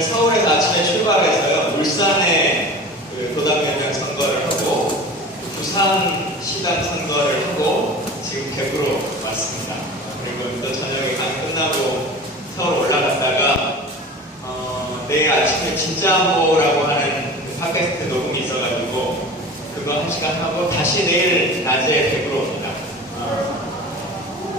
오늘 서울에서 아침에 출발해서요, 울산에 그 도당면장 선거를 하고, 부산 시당 선거를 하고, 지금 대구로 왔습니다. 그리고 또 저녁에 강 끝나고 서울 올라갔다가, 내일 아침에 진짜모라고 하는 그 팟캐스트 녹음이 있어가지고, 그거 1시간 하고, 다시 내일 낮에 대구로 옵니다.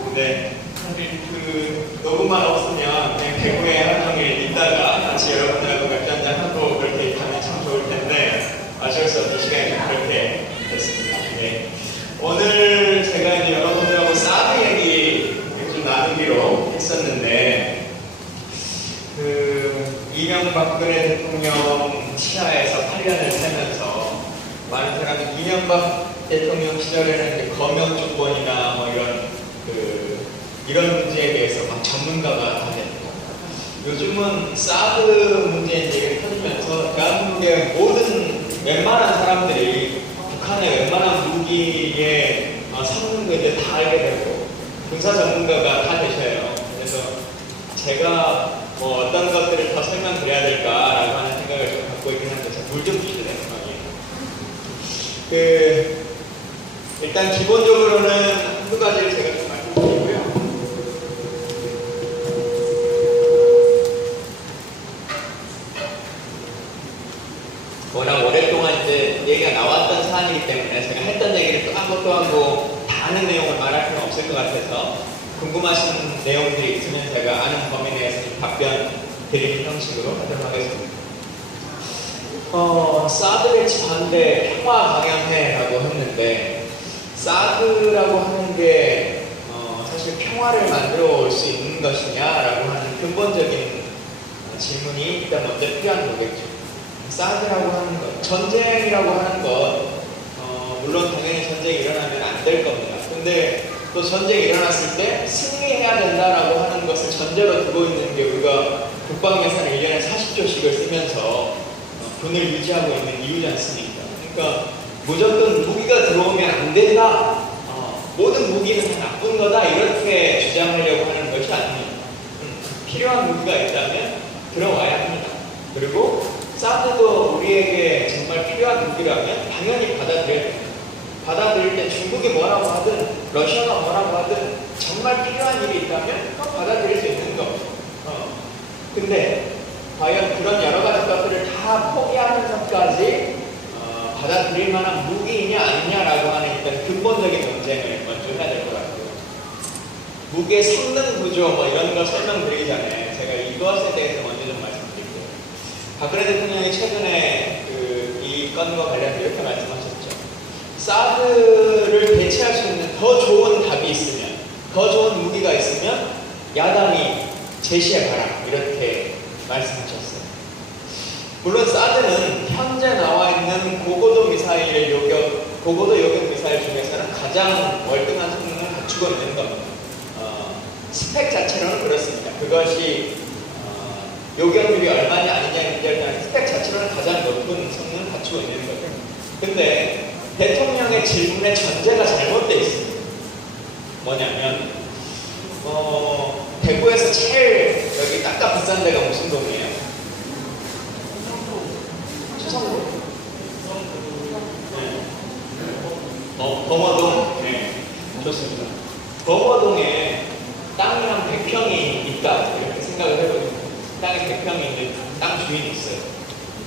근데, 사실 그 녹음만 없으면 그냥 대구에 하루 종일 있다가 같이 여러분들하고 맥주 한잔 하고 그렇게 있다면 참 좋을 텐데 어쩔 수 없는 시간이 그렇게 됐습니다. 네. 오늘 제가 이제 여러분들하고 사드 얘기 좀 나누기로 했었는데 그 이명박근혜 대통령 치하에서 8년을 살면서 많은 사람이 이명박 대통령 시절에는 이제 검역 조건이나 뭐 이런 문제에 대해서 막 전문가가 다 됐고 요즘은 사드 문제 얘기를 터지면서 대한민국의 모든 웬만한 사람들이 북한의 웬만한 무기에 성능 문제 다 알게 되고 군사 전문가가 다 되셔요. 그래서 제가 뭐 어떤 것들을 더 설명드려야 될까라고 하는 생각을 좀 갖고 있긴 한데 물 좀 주실래요? 일단 기본적으로는 한두 가지를 제가 좀 말씀드리고요. 워낙 오랫동안 이제 얘기가 나왔던 사안이기 때문에 제가 했던 얘기를 또 하고 다 아는 내용을 말할 필요는 없을 것 같아서 궁금하신 내용들이 있으면 제가 아는 범위 내에서 좀 답변 드리는 형식으로 하도록 하겠습니다. 사드 배치 반대 평화 방향회라고 했는데 사드라고 하는 게 사실 평화를 만들어 올 수 있는 것이냐라고 하는 근본적인 질문이 일단 먼저 필요한 거겠죠. 사드라고 하는 것, 전쟁이라고 하는 것, 물론 당연히 전쟁이 일어나면 안 될 겁니다. 근데 또 전쟁이 일어났을 때 승리해야 된다라고 하는 것을 전제로 두고 있는 게 우리가 국방 예산을 1년에 40조씩을 쓰면서 군을 유지하고 있는 이유지 않습니까? 그러니까 무조건 무기가 들어오면 안 된다. 모든 무기는 다 나쁜 거다. 이렇게 주장하려고 하는 것이 아닙니다. 필요한 무기가 있다면 들어와야 합니다. 그리고 사드도 우리에게 정말 필요한 무기라면 당연히 받아들여야 됩니다. 받아들일 때 중국이 뭐라고 하든 러시아가 뭐라고 하든 정말 필요한 일이 있다면 그건 받아들일 수 있는 겁니다. 근데 과연 그런 여러 가지 것들을 다 포기하면서까지 받아들일 만한 무기이냐 아니냐라고 하는 일단 근본적인 논쟁을 먼저 해야 될 것 같고요. 무기의 성능 구조 뭐 이런 거 설명드리기 전에 제가 이것에 대해서 먼저 좀 말씀드릴게요. 박근혜 대통령이 최근에 이 건과 관련해서 이렇게 말씀하셨죠. 사드를 대체할 수 있는 더 좋은 답이 있으면, 더 좋은 무기가 있으면 야당이 제시해봐라 이렇게 말씀하셨어요. 물론 사드는 현재 나와 있는 고고도 요격 미사일 중에서는 가장 월등한 성능을 갖추고 있는 겁니다. 스펙 자체로는 그렇습니다. 그것이 요격률이 얼마냐 아니냐의 문제를 떠나서 스펙 자체로는 가장 높은 성능을 갖추고 있는 거죠. 근데 대통령의 질문의 전제가 잘못되어 있습니다. 뭐냐면 대구에서 제일 여기 딱딱 비싼 데가 무슨 동이에요? 추성로? 네. 범어동? 네. 좋습니다. 범어동에 땅이 한 100평이 있다 이렇게 생각을 해보면 땅이 100평이 있는 땅 주인이 있어요.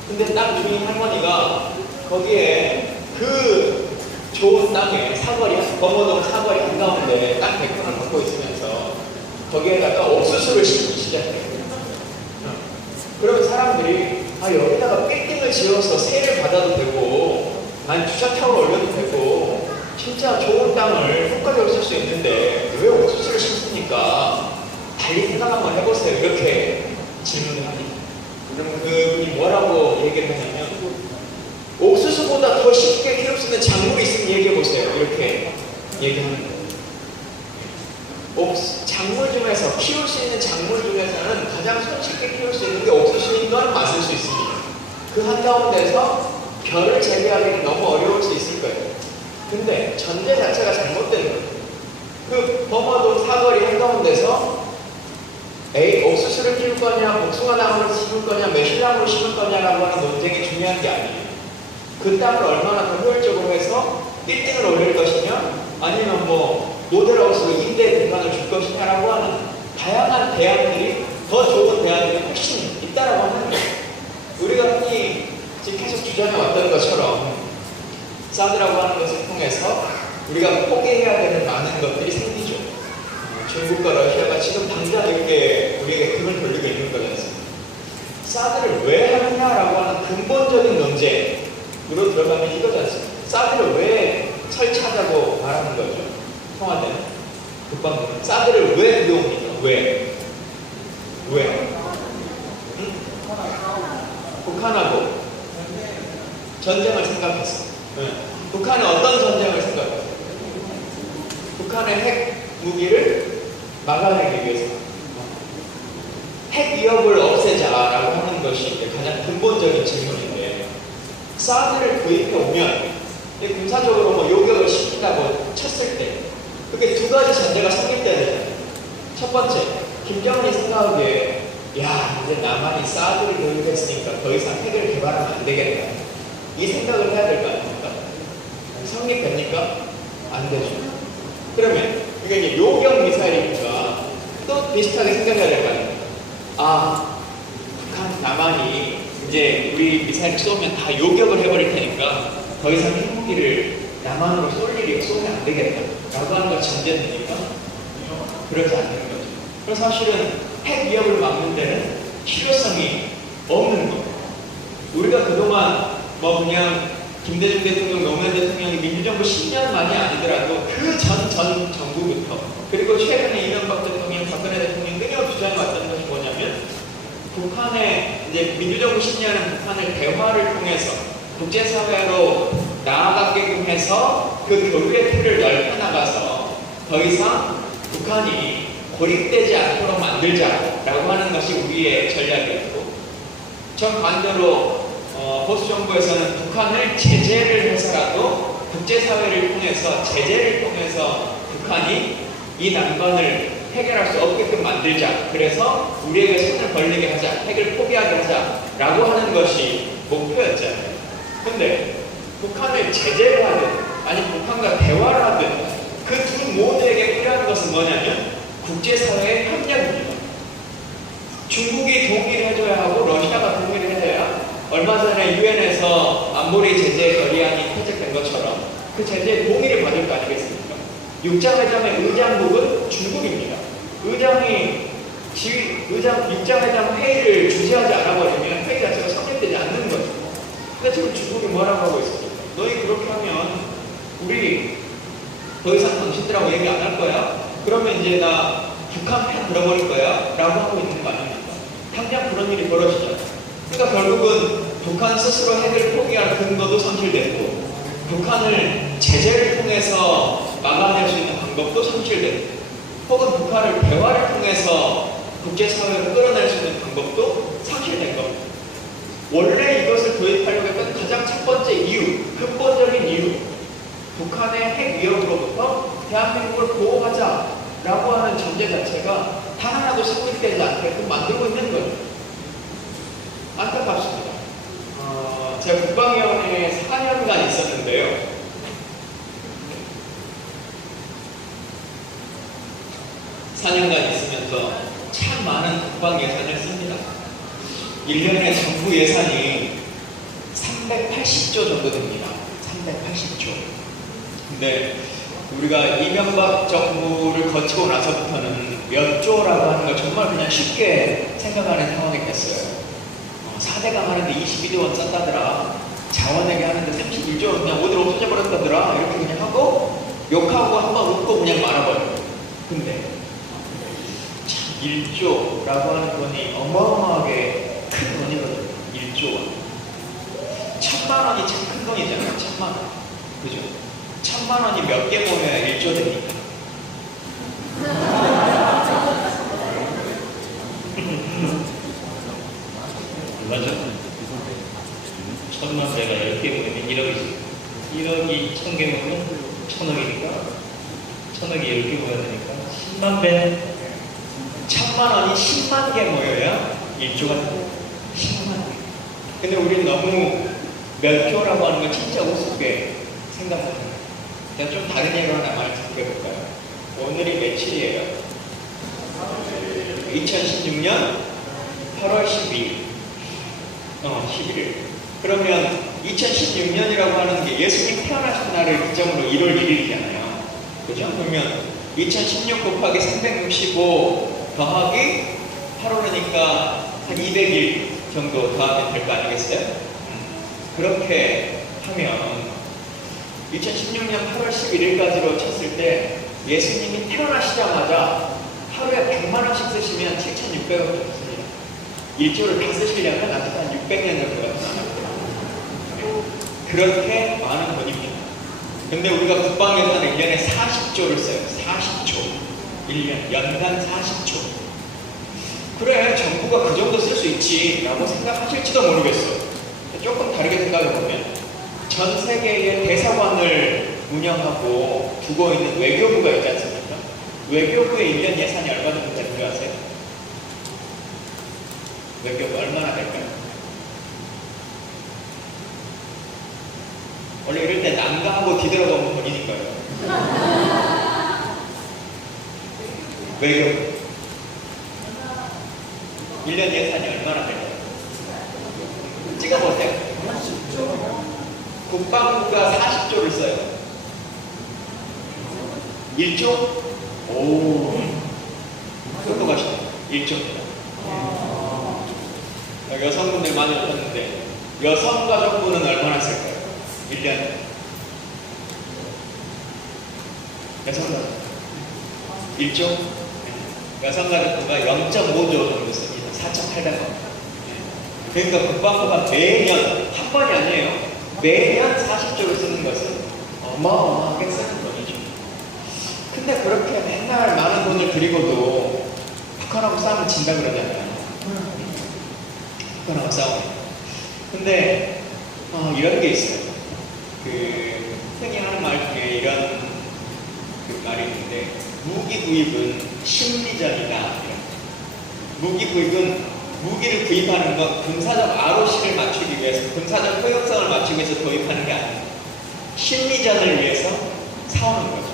근데 땅 주인 할머니가 거기에 그 좋은 땅에 사거리, 범어동 사거리 한가운데 땅 100평을 갖고 있으면서 거기에다가 옥수수를 심기 시작해요. 그러면 사람들이 여기다가 빌딩을 지어서 세를 받아도 되고 주차타워를 올려도 되고 진짜 좋은 땅을 효과적으로 쓸 수 있는데 왜 옥수수를 심습니까? 달리 생각 한번 해보세요. 이렇게 질문을 합니다. 그러면 그분이 뭐라고 얘기를 하냐면 옥수수보다 더 쉽게 키울 수 있는 작물이 있으면 얘기해보세요. 이렇게 얘기하는 거예요. 작물 중에서 키울 수 있는 작물 중에서는 가장 손쉽게 키울 수 있는 게 옥수수인 건 맞을 수 있습니다. 그 한가운데서 별을 재배하기는 너무 어려울 수 있을 거예요. 근데 전제 자체가 잘못된 거예요. 그 범어동 사거리 한가운데서 옥수수를 채소를 키울 거냐, 복숭아 나무를 심을 거냐, 매실나무를 심을 거냐라고 하는 논쟁이 중요한 게 아니에요. 그 땅을 얼마나 더 효율적으로 해서 1등을 올릴 것이냐, 아니면 뭐 모델하우스로 임대 공간을 줄 것이냐라고 하는 다양한 대안들이, 더 좋은 대안들이 훨씬 있다라고 하는 거예요. 우리가 흔히 지금 계속 주장해 왔던 것처럼 사드라고 하는 것을 통해서 우리가 포기해야 되는 많은 것들이 생기죠. 중국과 러시아가 지금 당장 이렇게 우리에게 등을 돌리고 있는 거지 않습니까? 사드를 왜 하느냐라고 하는 근본적인 논쟁으로 들어가면 이거지 않습니까? 사드를 왜 설치하자고 말하는 거죠? 청와대는, 국방부는 사드를 왜 들여옵니까? 왜? 응? 북한하고 전쟁을 생각했어. 네. 북한은 어떤 전쟁을 생각했어? 북한의 핵 무기를 막아내기 위해서 핵 위협을 없애자라고 하는 것이 가장 근본적인 질문인데, 사드를 도입해 오면 군사적으로 뭐 요격을 시킨다고 쳤을 때 그게 두 가지 전제가 성립돼야 되잖아요. 첫 번째, 김정은이 생각하기에 야, 이제 남한이 사드를 도입했으니까 더 이상 핵을 개발하면 안 되겠다, 이 생각을 해야 될 거 아닙니까? 성립됩니까? 안 되죠. 그러면 이게 요격 미사일이니까 또 비슷하게 생각해야 될 거 아닙니까? 아, 북한, 남한이 이제 우리 미사일 쏘면 다 요격을 해버릴 테니까 더 이상 핵무기를 남한으로 쏘면 안 되겠다 라고 하는 걸 전제되니까 그러지 않는 거죠. 그래서 사실은 핵 위협을 막는 데는 필요성이 없는 겁니다. 우리가 그동안 뭐 그냥 김대중 대통령, 노무현 대통령이 민주정부 10년 만이 아니더라도 그 전 정부부터, 그리고 최근에 이명박 대통령, 박근혜 대통령 끊임없이 주장해왔던 것이 뭐냐면, 북한의 이제 민주정부 10년은 북한을 대화를 통해서 국제사회로 나아가게끔 해서 그 교류의 틀을 넓혀나가서 더 이상 북한이 고립되지 않도록 만들자라고 하는 것이 우리의 전략이었고, 정반대로 보수 정부에서는 북한을 제재를 해서라도 국제사회를 통해서, 제재를 통해서 북한이 이 난관을 해결할 수 없게끔 만들자, 그래서 우리에게 손을 벌리게 하자, 핵을 포기하게 하자라고 하는 것이 목표였잖아요. 근데 북한을 제재를 하든 아니 북한과 대화를 하든 그 두 모두에게 필요한 것은 뭐냐면 국제사회의 협력입니다. 중국이 동의를 해줘야 하고 러시아가 동의를 해줘야, 얼마 전에 유엔에서 안보리 제재 결의안이 채택된 것처럼 그 제재에 동의를 받을 거 아니겠습니까? 육장회장의 의장국은 중국입니다. 육장회장 회의를 주재하지 않아버리면 회의 자체가 성립되지 않는 거죠. 근데 지금 중국이 뭐라고 하고 있습니까? 너희 그렇게 하면 우리 더 이상 당신들하고 얘기 안 할 거야? 그러면 이제 나 북한 편 들어버릴 거야? 라고 하고 있는 거 아닙니까? 당장 그런 일이 벌어지죠. 그러니까 결국은 북한 스스로 핵을 포기할 근거도 상실되고, 북한을 제재를 통해서 막아낼 수 있는 방법도 상실되고, 혹은 북한을 대화를 통해서 국제사회로 끌어낼 수 있는 방법도 상실된 겁니다. 원래 이것을 도입하려고 했던 가장 첫 번째 이유, 근본적인 이유, 북한의 핵 위협으로부터 대한민국을 보호하자라고 하는 전제 자체가 단 하나도 성립되지 않게끔 만들고 있는 거예요. 안타깝습니다. 제가 국방위원회에 4년간 있었는데요. 4년간 있으면서 참 많은 국방 예산을 씁니다. 1년에 정부 예산이 380조 정도 됩니다. 380조. 근데 우리가 이명박 정부를 거치고 나서부터는 몇 조라고 하는 걸 정말 그냥 쉽게 생각하는 상황이 됐어요. 4대강 하는데 22조 원 썼다더라. 자원에게 하는데 31조 그냥 오늘 없어져 버렸다더라. 이렇게 그냥 하고 욕하고 한번 웃고 그냥 말아버려요. 근데 참 1조라고 하는 돈이 어마어마하게 큰 돈이거든요. 1조 원. 1000만 원이 참 큰 돈이잖아요. 1000만 원. 그죠? 1000만 원이 몇 개 모여야 1조 됩니까? 맞아? 1000만 배가 10개 모이면 1억이지. 1억이 1000개 모이면 1000억이니까 1000억이 10개 모여야 되니까 10만 배. 1000만 천만 원이 10만 개 모여야 1조가 돼요. 10만 개. 근데 우리는 너무 몇 조라고 하는 거 진짜 우습게 생각하는 거예요. 자, 좀 다른 예로 하나 말씀드려볼까요? 오늘이 며칠이에요? 2016년 8월 12일. 11일. 그러면 2016년이라고 하는 게 예수님 태어나신 날을 기점으로 1월 1일이잖아요. 그죠? 그러면 2016 곱하기 365 더하기 8월이니까 한 200일 정도 더하면 될 거 아니겠어요? 그렇게 하면 2016년 8월 11일까지로 쳤을 때 예수님이 태어나시자마자 하루에 100만 원씩 쓰시면 7,600원 씁니다. 1조를 다 쓰시려면 아직 한 600년 정도가 남았어요. 그렇게 많은 돈입니다. 근데 우리가 국방에서는 1년에 40조를 써요. 40조. 1년, 연간 40조. 그래, 정부가 그 정도 쓸 수 있지 라고 생각하실지도 모르겠어요. 조금 다르게 생각해보면 전 세계의 대사관을 운영하고 두고 있는 외교부가 있지 않습니까? 외교부의 1년 예산이 얼마 정도 되는 줄 아세요? 외교부 얼마나 될까요? 원래 이럴 때 난감하고 뒤돌아보면 돈이니까요. 외교부 1년 예산이 얼마나 될까요? 찍어보세요. 국방부가 40조를 써요. 1조? 오, 똑똑하시네. 1조입니다. 여성분들 많이 오셨는데 여성가족부는 얼마나 쓸까요? 1년 여성가족 1조? 여성가족부가 0.5조 정도 씁니다. 4,800원. 그러니까 국방부가 매년, 한 번이 아니에요. 매년 40조를 쓰는 것은 어마어마하게 쓰는 돈이죠. 근데 그렇게 맨날 많은 돈을 들이고도 북한하고 싸우면 진다 그러잖아요. 북한하고 싸우면. 근데 이런 게 있어요. 흔히 하는 말 중에 이런 말이 있는데, 무기 구입은 심리전이다. 무기 구입은 무기를 구입하는 건 군사적 ROC를 맞추기 위해서, 군사적 효용성을 맞추기 위해서 도입하는 게 아니에요. 심리전을 위해서 사오는 거죠.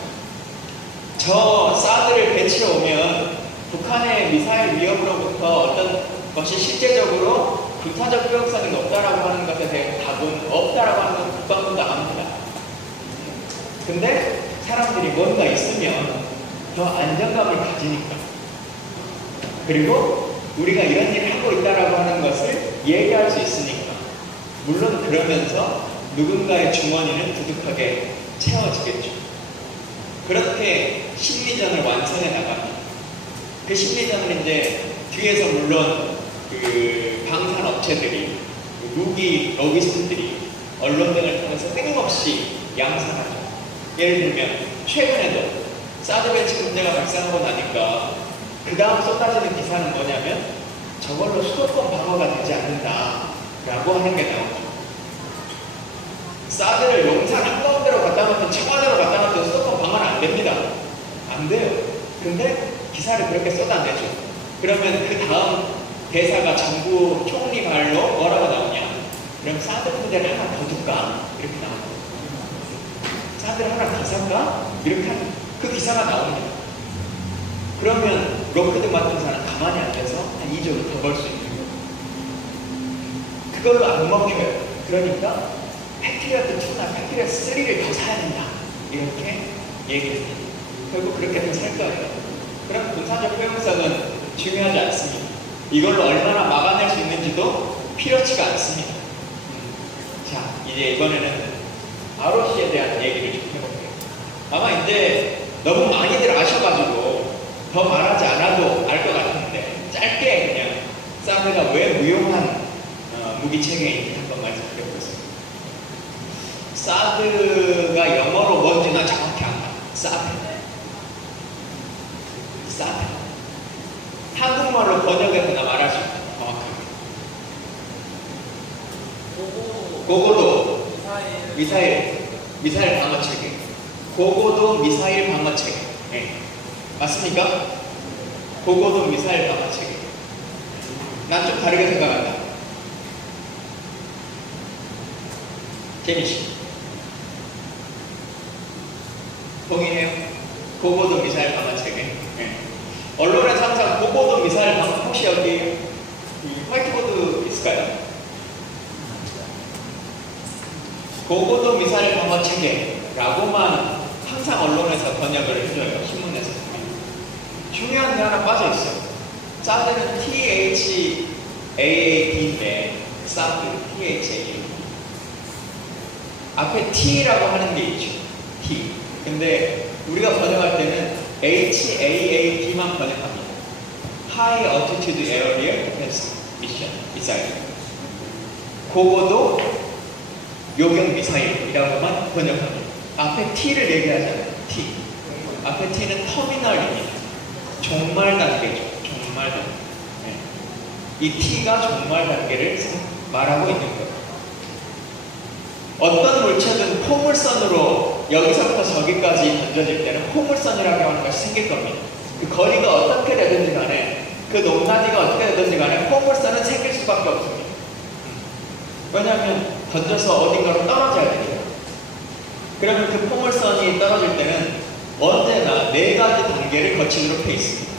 저 사드를 배치해 오면 북한의 미사일 위협으로부터 어떤 것이 실제적으로 군사적 효용성이 높다라고 하는 것에 대해 답은 없다라고 하는 건 국방부도 압니다. 근데 사람들이 뭔가 있으면 더 안정감을 가지니까, 그리고 우리가 이런 일을 하고 있다라고 하는 것을 얘기할 수 있으니까, 물론 그러면서 누군가의 주머니는 두둑하게 채워지겠죠. 그렇게 심리전을 완성해 나갑니다. 그 심리전을 이제 뒤에서 물론 방산 업체들이, 무기 로비스트들이 언론 등을 통해서 끊임없이 양산하죠. 예를 들면 최근에도 사드 배치 문제가 발생하고 나니까 그 다음 쏟아지는 기사는 뭐냐면, 저걸로 수도권 방어가 되지 않는다 라고 하는 게 나오죠. 사드를 용산 한가운데로 갖다 놓든 청와대로 갖다 놓든 수도권 방어는 안 됩니다. 안 돼요. 근데 기사를 그렇게 쏟아내죠. 그러면 그 다음 대사가 정부 총리 말로 뭐라고 나오냐? 그럼 사드 부대를 하나 더 둘까? 이렇게 나옵니다. 사드를 하나 더 살까? 이렇게 하는 그 기사가 나옵니다. 그러면 로크드 마틴사는 가만히 앉아서 한 2조를 더 벌 수 있는 거예요. 그걸로 안 먹혀요. 그러니까 패트리어트 2나 패트리어트 3를 더 사야 된다. 이렇게 얘기했어요. 결국 그렇게 더 살 거예요. 그럼 군사적 효용성은 중요하지 않습니다. 이걸로 얼마나 막아낼 수 있는지도 필요치가 않습니다. 자, 이제 이번에는 ROC에 대한 얘기를 좀 해볼게요. 아마 이제 너무 많이들 아셔가지고 더 말하지 않아도 알 것 같은데, 짧게 그냥 사드가 왜 무용한 무기체계인지 한번 말씀드려보겠습니다. 사드가 영어로 뭔지 나 정확히 안 알아. 사드. 한국말로 번역해서 나 말할 수 있다. 정확하게. 고고도 미사일 방어 체계. 고고도 미사일 방어 체계. 네. 맞습니까? 고고도 미사일 방어 체계. 난 좀 다르게 생각한다. 제니 씨. 동의해요? 고고도 미사일 방어 체계. 네. 언론에서 항상 고고도 미사일 방어, 혹시 여기 이 화이트보드 있을까요? 고고도 미사일 방어 체계라고만 항상 언론에서 번역을 해줘요. 신문에서. 중요한 게 하나 빠져 있어. 사드는 THAAD인데, 사드, THAAD. 앞에 T라고 하는 게 있죠. T. 근데 우리가 번역할 때는 HAAD만 번역합니다. High Altitude Area Defense Mission, 미사일. 고고도 요격 미사일이라고만 번역합니다. 앞에 T를 얘기하잖아요. T. 앞에 T는 터미널입니다. 종말 단계죠. 종말 단계. 네. 이 T가 종말 단계를 말하고 있는 거예요. 어떤 물체든 포물선으로 여기서부터 저기까지 던져질 때는 포물선이라고 하는 것이 생길 겁니다. 그 거리가 어떻게 되든지 간에, 그 높낮이가 어떻게 되든지 간에 포물선은 생길 수밖에 없습니다. 왜냐하면 던져서 어딘가로 떨어져야 되죠. 그러면 그 포물선이 떨어질 때는 언제나 4가지 단계를 거치도록 돼 있습니다.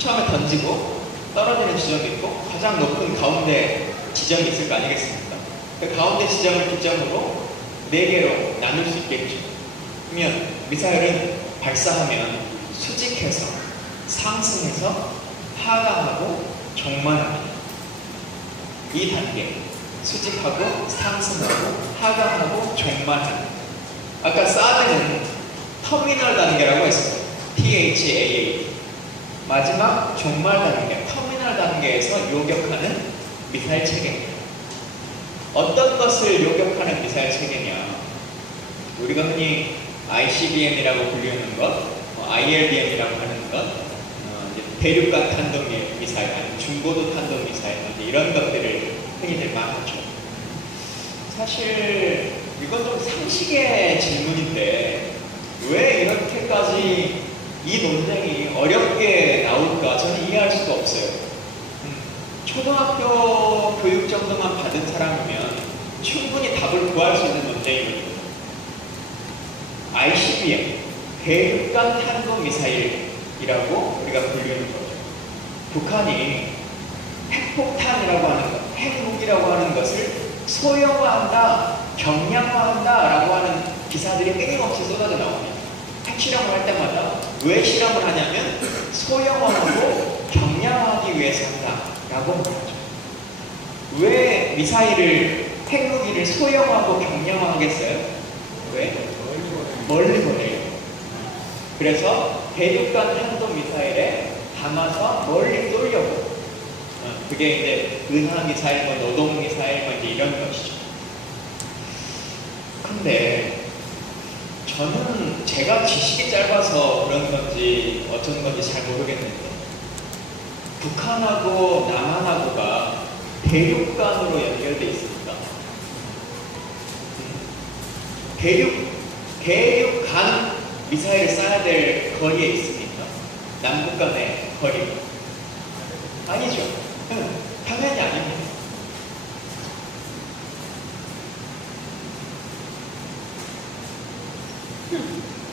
처음에 던지고 떨어지는 지점이 있고 가장 높은 가운데 지점이 있을 거 아니겠습니까? 그 가운데 지점을 기점으로 4개로 나눌 수 있겠죠. 그러면 미사일은 발사하면 수직해서 상승해서 하강하고 종말합니다. 이 단계, 수직하고 상승하고 하강하고 종말합니다. 아까 사드는 터미널 단계라고 했습니다. THAAD. 마지막 종말 단계, 터미널 단계에서 요격하는 미사일 체계입니다. 어떤 것을 요격하는 미사일 체계냐? 우리가 흔히 ICBM이라고 불리는 것, ILBM이라고 하는 것, 대륙간 탄도 미사일, 아니면 중고도 탄도 미사일, 이런 것들을 흔히들 말하죠. 사실 이건 좀 상식의 질문인데 왜 이렇게까지 이 논쟁이 어렵게 나올까 저는 이해할 수가 없어요. 초등학교 교육 정도만 받은 사람이면 충분히 답을 구할 수 있는 논쟁이거든요. ICBM, 대륙간 탄도 미사일이라고 우리가 불리는 거죠. 북한이 핵폭탄이라고 하는 것, 핵무기라고 하는 것을 소형화한다, 경량화한다 라고 하는 기사들이 끊임없이 쏟아져 나옵니다. 핵실험을 할 때마다 왜 실험을 하냐면 소형화하고 경량화하기 위해서 한다라고 말하죠. 왜 미사일을, 핵무기를 소형화하고 경량화하겠어요? 왜? 멀리 보내요. 그래서 대륙간 탄도 미사일에 담아서 멀리 쏘려고. 그게 이제 은하 미사일, 노동 미사일, 이제 이런 것이죠. 근데 저는 제가 지식이 짧아서 그런 건지 어떤 건지 잘 모르겠는데 북한하고 남한하고가 대륙간으로 연결되어 있습니다. 대륙간 미사일을 쏴야 될 거리에 있습니까? 남북 간의 거리. 아니죠. 당연히 아닙니다.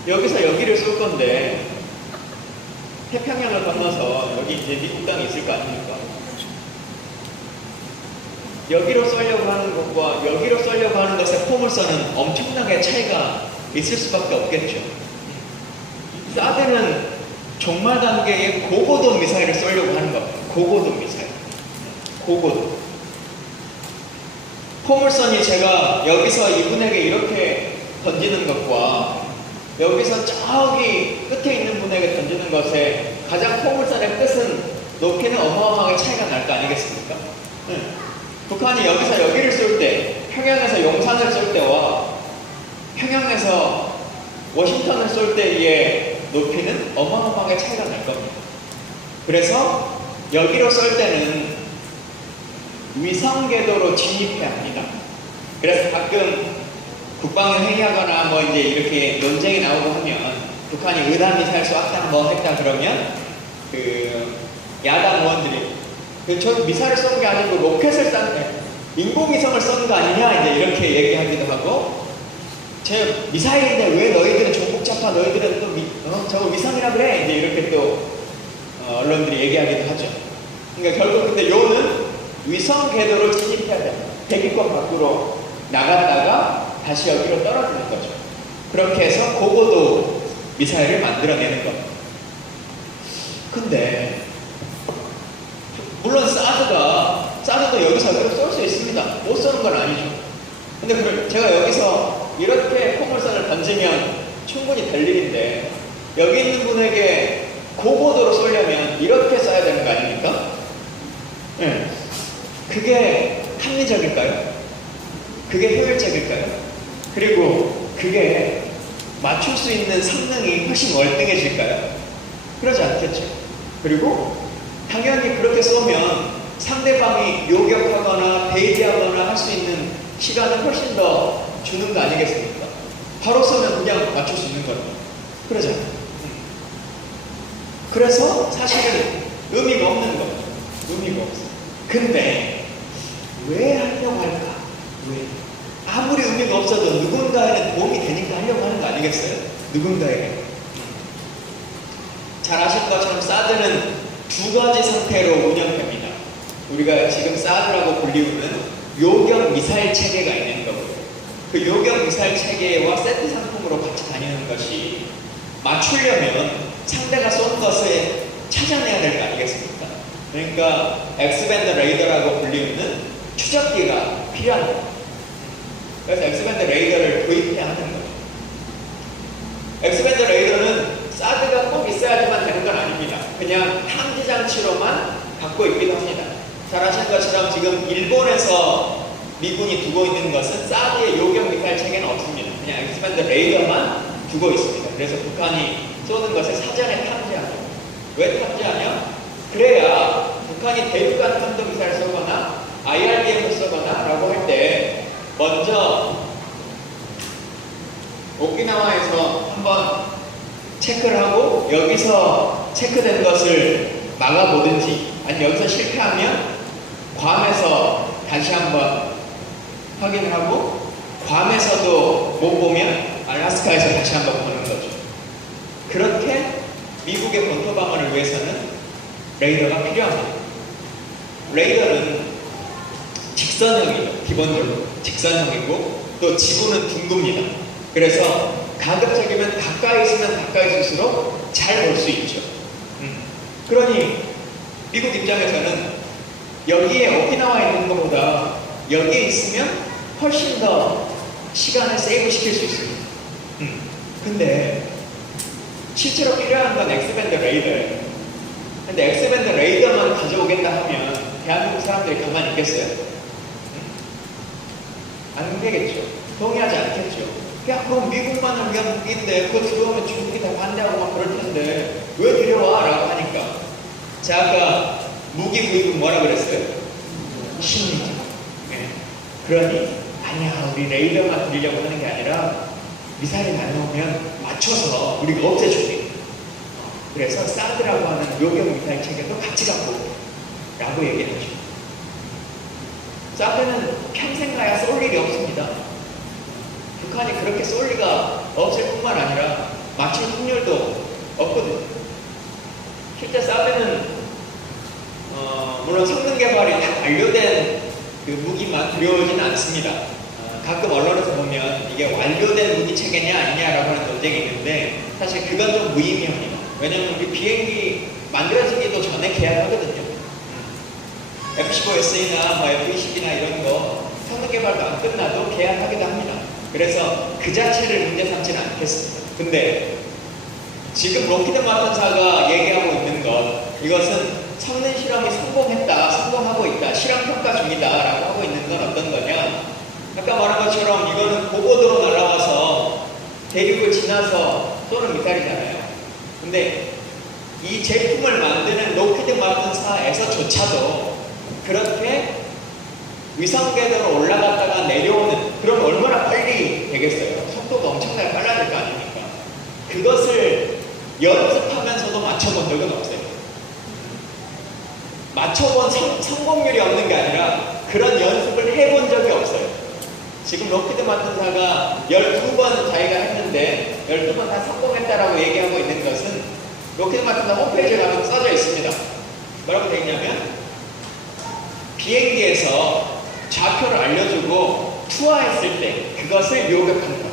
여기서 여기를 쏠 건데 태평양을 건너서 여기 이제 미국 땅이 있을 거 아닙니까? 여기로 쏘려고 하는 것과 여기로 쏘려고 하는 것의 포물선은 엄청나게 차이가 있을 수밖에 없겠죠. 사드는 종말 단계의 고고도 미사일을 쏘려고 하는 겁니다. 고고도 미사일. 고고도. 포물선이 제가 여기서 이분에게 이렇게 던지는 것과 여기서 저기 끝에 있는 분에게 던지는 것에 가장 포물선의 끝은 높이는 어마어마하게 차이가 날 거 아니겠습니까? 북한이 여기서 여기를 쏠 때, 평양에서 용산을 쏠 때와 평양에서 워싱턴을 쏠 때의 높이는 어마어마하게 차이가 날 겁니다. 그래서 여기로 쏠 때는 위성 궤도로 진입해야 합니다. 그래서 가끔 국방을 회의하거나 뭐 이제 이렇게 논쟁이 나오고 하면 북한이 의단 미사일 쏘았다 뭐 했다 그러면 그 야당 의원들이 저 미사일을 쏜 게 아니고 로켓을 쐈네, 인공위성을 쏜 거 아니냐 이제 이렇게 얘기하기도 하고, 제 미사일인데 왜 너희들은 좀 복잡한, 너희들은 또 저거 위성이라 그래 이제 이렇게 또 언론들이 얘기하기도 하죠. 그러니까 결국 근데 요는 위성 궤도를 진입해야 돼. 대기권 밖으로 나갔다가 다시 여기로 떨어지는 거죠. 그렇게 해서 고고도 미사일을 만들어내는 겁니다. 근데 물론 사드도 여기서 여기로 쏠 수 있습니다. 못 쏘는 건 아니죠. 근데 제가 여기서 이렇게 포물선을 던지면 충분히 될 일인데, 여기 있는 분에게 고고도로 쏘려면 이렇게 쏴야 되는 거 아닙니까? 네. 그게 합리적일까요? 그게 효율적일까요? 그리고 그게 맞출 수 있는 성능이 훨씬 월등해질까요? 그러지 않겠죠. 그리고 당연히 그렇게 쏘면 상대방이 요격하거나 대기하거나 할 수 있는 시간을 훨씬 더 주는 거 아니겠습니까? 바로 쏘면 그냥 맞출 수 있는 겁니다. 그러죠. 그래서 사실은 의미가 없는 거예요. 의미가 없어요. 근데 왜 하려고 할까? 왜? 아무리 의미가 없어도 누군가에는 도움이 되니까 하려고 하는 거 아니겠어요? 누군가에게. 잘 아실 것처럼 사드는 두 가지 상태로 운영됩니다. 우리가 지금 사드라고 불리우는 요격 미사일 체계가 있는 거고요. 그 요격 미사일 체계와 세트 상품으로 같이 다니는 것이, 맞추려면 상대가 쏜 것을 찾아내야 될 거 아니겠습니까? 그러니까 X밴드 레이더라고 불리우는 추적기가 필요한 거예요. 그래서 X밴드 레이더를 도입해야 하는 거예요. X밴드 레이더는 사드가 꼭 있어야지만 되는 건 아닙니다. 그냥 탐지 장치로만 갖고 있기도 합니다. 잘 아시는 것처럼 지금 일본에서 미군이 두고 있는 것은 사드의 요격 미사일 체계는 없습니다. 그냥 X밴드 레이더만 두고 있습니다. 그래서 북한이 쏘는 것을 사전에 탐지하고, 왜 탐지하냐? 그래야 북한이 대륙간 탄도 미사일 쏘거나 IRBM을 쏘거나 라고 할 때 먼저 오키나와에서 한번 체크를 하고, 여기서 체크된 것을 막아보든지, 아니면 여기서 실패하면 괌에서 다시 한번 확인을 하고, 괌에서도 못 보면 알래스카에서 다시 한번 보는 거죠. 그렇게 미국의 본토 방어를 위해서는 레이더가 필요합니다. 레이더는 직선형이죠. 기본적으로 직선형이고, 또 지구는 둥굽니다. 그래서 가급적이면 가까이 있으면 가까이 있을수록 잘 볼 수 있죠. 그러니 미국 입장에서는 여기에 오키나와에 있는 것보다 여기에 있으면 훨씬 더 시간을 세이브 시킬 수 있습니다. 근데 실제로 필요한 건 X밴드 레이더예요. 근데 X밴드 레이더만 가져오겠다 하면 대한민국 사람들이 가만히 있겠어요? 안 되겠죠. 동의하지 않겠죠. 야, 그럼 미국만을 위한 무기인데 그거 들어오면 중국이 다 반대하고 막 그럴 텐데 왜 들여와? 라고 하니까, 제가 아까 무기 구입은 뭐라 그랬어요? 심리적. 네. 그러니 아니야, 우리 레이더만 드리려고 하는 게 아니라 미사일이 날라오면 맞춰서 우리가 없애줄게. 그래서 사드라고 하는 요격 미사일 체계도 같이 갖고 라고 얘기하죠. 사드는 평생 가야 쏠 일이 없습니다. 북한이 그렇게 쏠 리가 없을 뿐만 아니라 맞출 확률도 없거든요. 실제 사드는 물론 성능 개발이 다 완료된 그 무기만 들여오지는 않습니다. 가끔 언론에서 보면 이게 완료된 무기 체계냐 아니냐라고 하는 논쟁이 있는데, 사실 그건 좀 무의미합니다. 왜냐면 우리 비행기 만들어지기도 전에 계약하거든요. F-15S나 뭐 F-22나 이런 거 성능 개발도 안 끝나도 계약하기도 합니다. 그래서 그 자체를 문제 삼지는 않겠습니다. 근데 지금 록히드 마틴사가 얘기하고 있는 것, 이것은 성능 실험이 성공했다, 성공하고 있다, 실험 평가 중이다 라고 하고 있는 건 어떤 거냐? 아까 말한 것처럼 이거는 고고도로 날아와서 대륙을 지나서 쏘는 미사일이잖아요. 근데 이 제품을 만드는 록히드 마틴사에서조차도 그렇게 위성 궤도로 올라갔다가 내려오는, 그럼 얼마나 빨리 되겠어요? 속도가 엄청나게 빨라질 거 아닙니까? 그것을 연습하면서도 맞춰본 적은 없어요. 맞춰본 성공률이 없는 게 아니라 그런 연습을 해본 적이 없어요. 지금 로키드 마틴사가 12번 자기가 했는데 12번 다 성공했다라고 얘기하고 있는 것은 로키드 마틴사 홈페이지에 가면 써져 있습니다. 뭐라고 되어 있냐면 비행기에서 좌표를 알려주고 투하했을 때 그것을 요격한다.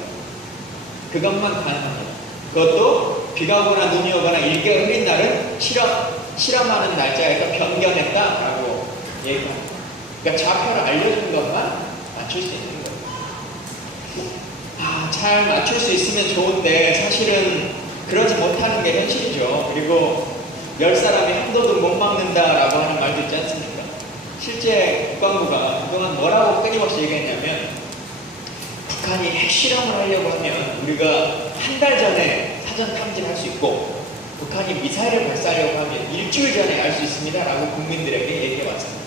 그것만 가능합니다. 그것도 비가 오거나 눈이 오거나 일개가 흐린 날은 실험하는 날짜에서 변경했다라고 얘기합니다. 그러니까 좌표를 알려주는 것만 맞출 수 있는 거예요. 잘 맞출 수 있으면 좋은데 사실은 그러지 못하는 게 현실이죠. 그리고 10사람이 한 도도 못 막는다라고 하는 말도 있지 않습니까? 실제 국방부가 그동안 뭐라고 끊임없이 얘기했냐면 북한이 핵실험을 하려고 하면 우리가 한 달 전에 사전 탐지를 할 수 있고 북한이 미사일을 발사하려고 하면 일주일 전에 알 수 있습니다 라고 국민들에게 얘기해 왔습니다.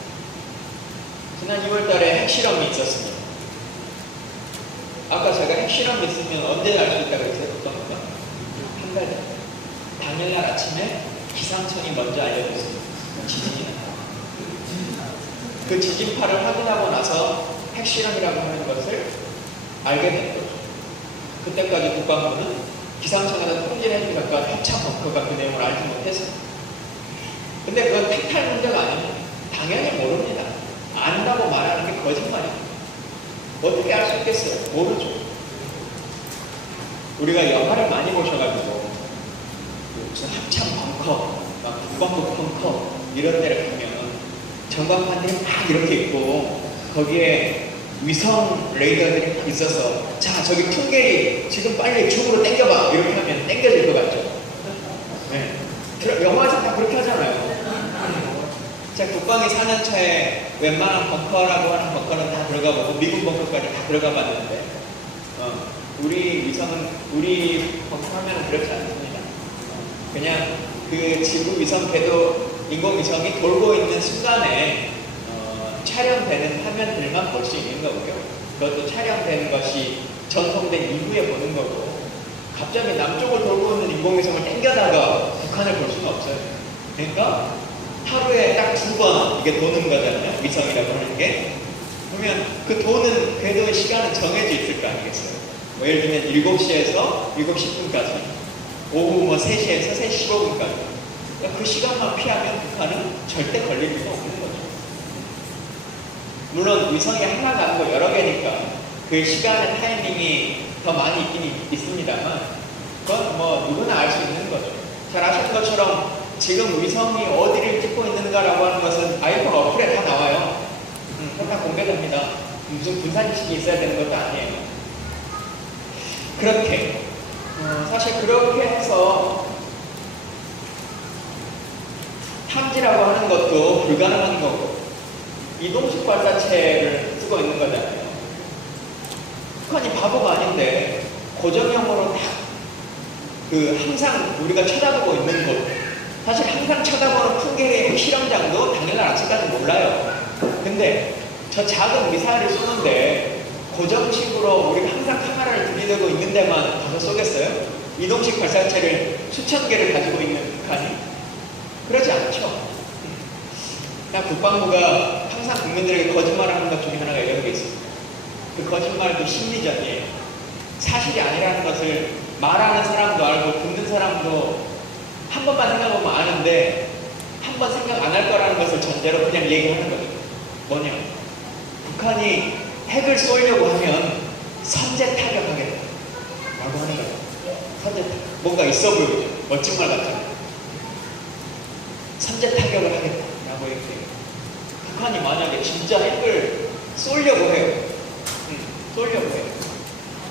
지난 2월 달에 핵실험이 있었습니다. 아까 제가 핵실험이 있으면 언제 알 수 있다고 했어요? 국방부가? 한 달 전. 당일날 아침에 기상청이 먼저 알려줬습니다. 지진이 났다. 그 지진파를 확인하고 나서 핵실험이라고 하는 것을 알게 된 거죠. 그때까지 국방부는 기상청에서 통지를 해준 것과 협찬 벙커가 그 내용을 알지 못했어요. 근데 그건 탓할 문제가 아닙니다. 당연히 모릅니다. 안다고 말하는 게 거짓말이에요. 어떻게 알 수 있겠어요? 모르죠. 우리가 영화를 많이 보셔가지고 무슨 합참 벙커, 막 국방부 벙커 이런 데를 가면 전광판들이 막 이렇게 있고 거기에 위성 레이더들이 막 있어서 자 저기 퉁게리 지금 빨리 중으로 당겨봐 이렇게 하면 당겨질 것 같죠? 네. 영화에서 다 그렇게 하잖아요. 제가 국방위 4년차에 웬만한 벙커라고 하는 벙커는 다 들어가 보고 미군 벙커까지 다 들어가 봤는데 우리 위성은 우리 벙커 하면은 그렇지 않습니다. 그냥 그 지구 위성 궤도 인공위성이 돌고 있는 순간에 촬영되는 화면들만 볼 수 있는 거고요. 그것도 촬영되는 것이 전송된 이후에 보는 거고 갑자기 남쪽을 돌고 있는 인공위성을 당겨다가 북한을 볼 수는 없어요. 그러니까 하루에 딱 2번 이게 도는 거잖아요. 위성이라고 하는 게. 그러면 그 도는 궤도의 시간은 정해져 있을 거 아니겠어요. 뭐 예를 들면 7시에서 7시 10분까지 오후 뭐 3시에서 3시 15분까지 그 시간만 피하면 북한은 절대 걸릴 일도 없는 거죠. 물론 위성이 하나가 아니고 여러 개니까 그 시간의 타이밍이 더 많이 있긴 있습니다만 그건 뭐 누구나 알 수 있는 거죠. 잘 아시는 것처럼 지금 위성이 어디를 찍고 있는가라고 하는 것은 아이폰 어플에 다 나와요. 다 공개됩니다. 무슨 분산지식이 있어야 되는 것도 아니에요. 그렇게 사실 그렇게 해서 탐지라고 하는 것도 불가능한 거고 이동식 발사체를 쓰고 있는 거잖아요. 북한이 바보가 아닌데 고정형으로 딱 항상 우리가 쳐다보고 있는 곳 사실 항상 쳐다보는 풍계의 핵실험장도 당일날 아침까지 몰라요. 근데 저 작은 미사일을 쏘는데 고정식으로 우리가 항상 카메라를 들이대고 있는 데만 가서 쏘겠어요? 이동식 발사체를 수천 개를 가지고 있는 북한이? 그러지 않죠. 국방부가 항상 국민들에게 거짓말을 하는 것 중에 하나가 이런 게 있습니다. 그 거짓말도 심리전이에요. 사실이 아니라는 것을 말하는 사람도 알고 듣는 사람도 한 번만 생각해보면 아는데 한 번 생각 안 할 거라는 것을 전제로 그냥 얘기하는 거죠. 뭐냐? 북한이 핵을 쏘려고 하면 선제 타격하겠다 라고 하는 거예요. 선제 타격. 뭔가 있어 보이죠? 멋진 말 같잖아요. 선제 타격을 하겠다라고 얘기해요. 북한이 만약에 진짜 핵을 쏘려고 해요. 쏘려고 해요.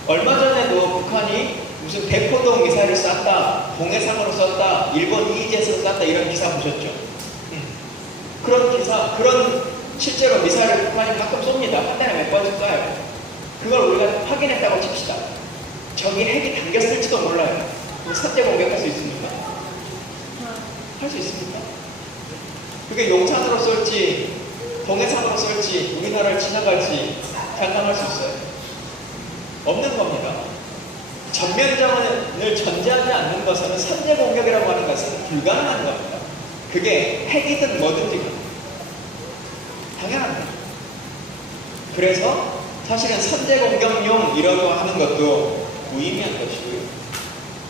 얼마 전에도 북한이 무슨 대포동 미사일을 쐈다, 동해상으로 쐈다, 일본 EEZ에서 쐈다 이런 기사 보셨죠? 그런 실제로 미사일을 북한이 가끔 쏩니다. 한 달에 몇 번씩 쏴요. 그걸 우리가 확인했다고 칩시다. 저기 핵이 담겼을지도 몰라요. 선제 공격할 수 있습니까? 할 수 있습니까? 그게 용산으로 쏠지 동해상으로 쏠지 우리나라를 지나갈지 장담할 수 있어요? 없는 겁니다. 전면전을 전제하지 않는 것은 선제 공격이라고 하는 것은 불가능한 겁니다. 그게 핵이든 뭐든지 그래서 사실은 선제 공격용이라고 하는 것도 무의미한 것이고요.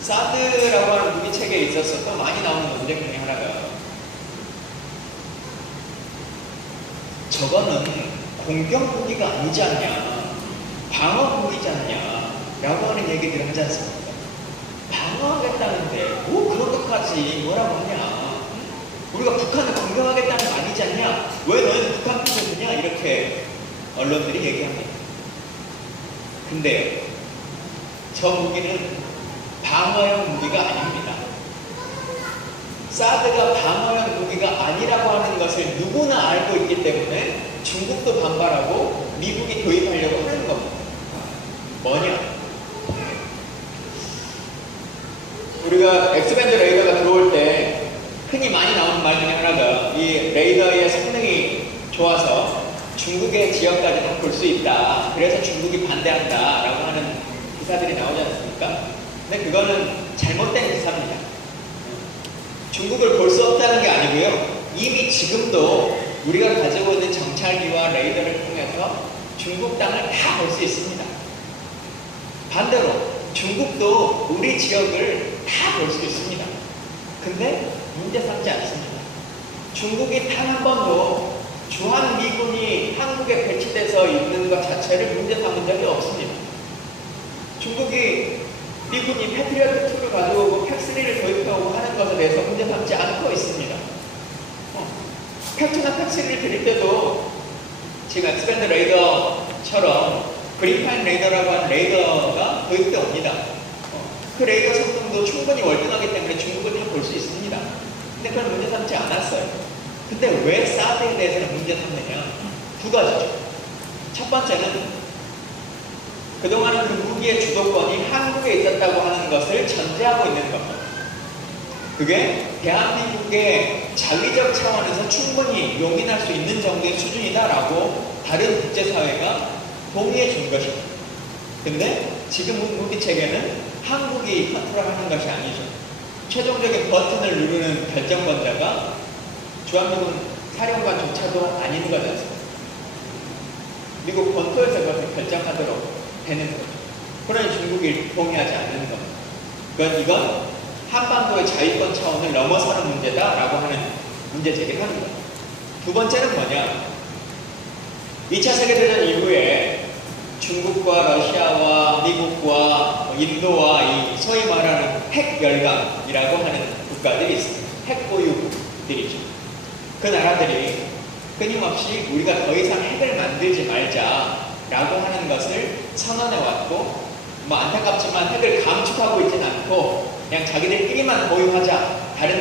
사드라고 하는 무기 체계에 있어서 또 많이 나오는 논쟁 중에 하나가 저거는 공격 무기가 아니지 않냐, 방어 무기지 않냐 라고 하는 얘기들을 하지 않습니까? 방어하겠다는데 뭐 그런 것까지 뭐라고 하냐, 우리가 북한을 공격하겠다는 거 아니지 않냐, 왜 너희는 북한 편이냐, 이렇게 언론들이 얘기합니다. 근데 저 무기는 방어용 무기가 아닙니다. 사드가 방어용 무기가 아니라고 하는 것을 누구나 알고 있기 때문에 중국도 반발하고 미국이 도입하려고 하는 겁니다. 뭐냐? 우리가 엑스밴드 레이더가 들어올 때 흔히 많이 나오는 말 중에 하나가 이 레이더의 성능이 좋아서 중국의 지역까지 다 볼 수 있다, 그래서 중국이 반대한다 라고 하는 기사들이 나오지 않습니까? 근데 그거는 잘못된 기사입니다. 중국을 볼 수 없다는 게 아니고요, 이미 지금도 우리가 가지고 있는 정찰기와 레이더를 통해서 중국 땅을 다 볼 수 있습니다. 반대로 중국도 우리 지역을 다 볼 수 있습니다. 근데 문제 삼지 않습니다. 중국이 단 한 번도 주한미군이 한국에 배치돼서 있는 것 자체를 문제 삼은 적이 없습니다. 중국이 미군이 패트리어트 2를 가져오고 팩3를 도입하고 하는 것에 대해서 문제 삼지 않고 있습니다. 팩2나 팩3를 드릴 때도 지금 엑스밴드 레이더처럼 그린파인 레이더라고 하는 레이더가 도입돼 옵니다. 그 레이더 성능도 충분히 월등하기 때문에 중국은 다 볼 수 있습니다. 근데 그건 문제 삼지 않았어요. 근데 왜 사드에 대해서는 문제 삼느냐? 두 가지죠. 첫 번째는 그동안은 그 무기의 주도권이 한국에 있었다고 하는 것을 전제하고 있는 겁니다. 그게 대한민국의 자위적 차원에서 충분히 용인할 수 있는 정도의 수준이다라고 다른 국제사회가 동의해 준 것입니다. 근데 지금 무기 체계는 한국이 컨트롤하는 것이 아니죠. 최종적인 버튼을 누르는 결정권자가 주한미군 사령관조차도 아닌 거지 않습니까? 미국 본토에서 그것을 결정하도록 되는 거죠. 그러니 중국이 동의하지 않는 겁니다. 이건 한반도의 자위권 차원을 넘어서는 문제다라고 하는 문제 제기를 합니다. 두 번째는 뭐냐? 2차 세계대전 이후에 중국과 러시아와 미국과 인도와 이 소위 말하는 핵열강이라고 하는 국가들이 있습니다. 핵보유국들이죠. 그 나라들이 끊임없이 우리가 더 이상 핵을 만들지 말자라고 하는 것을 선언해왔고, 뭐 안타깝지만 핵을 감축하고 있지는 않고 그냥 자기들끼리만 보유하자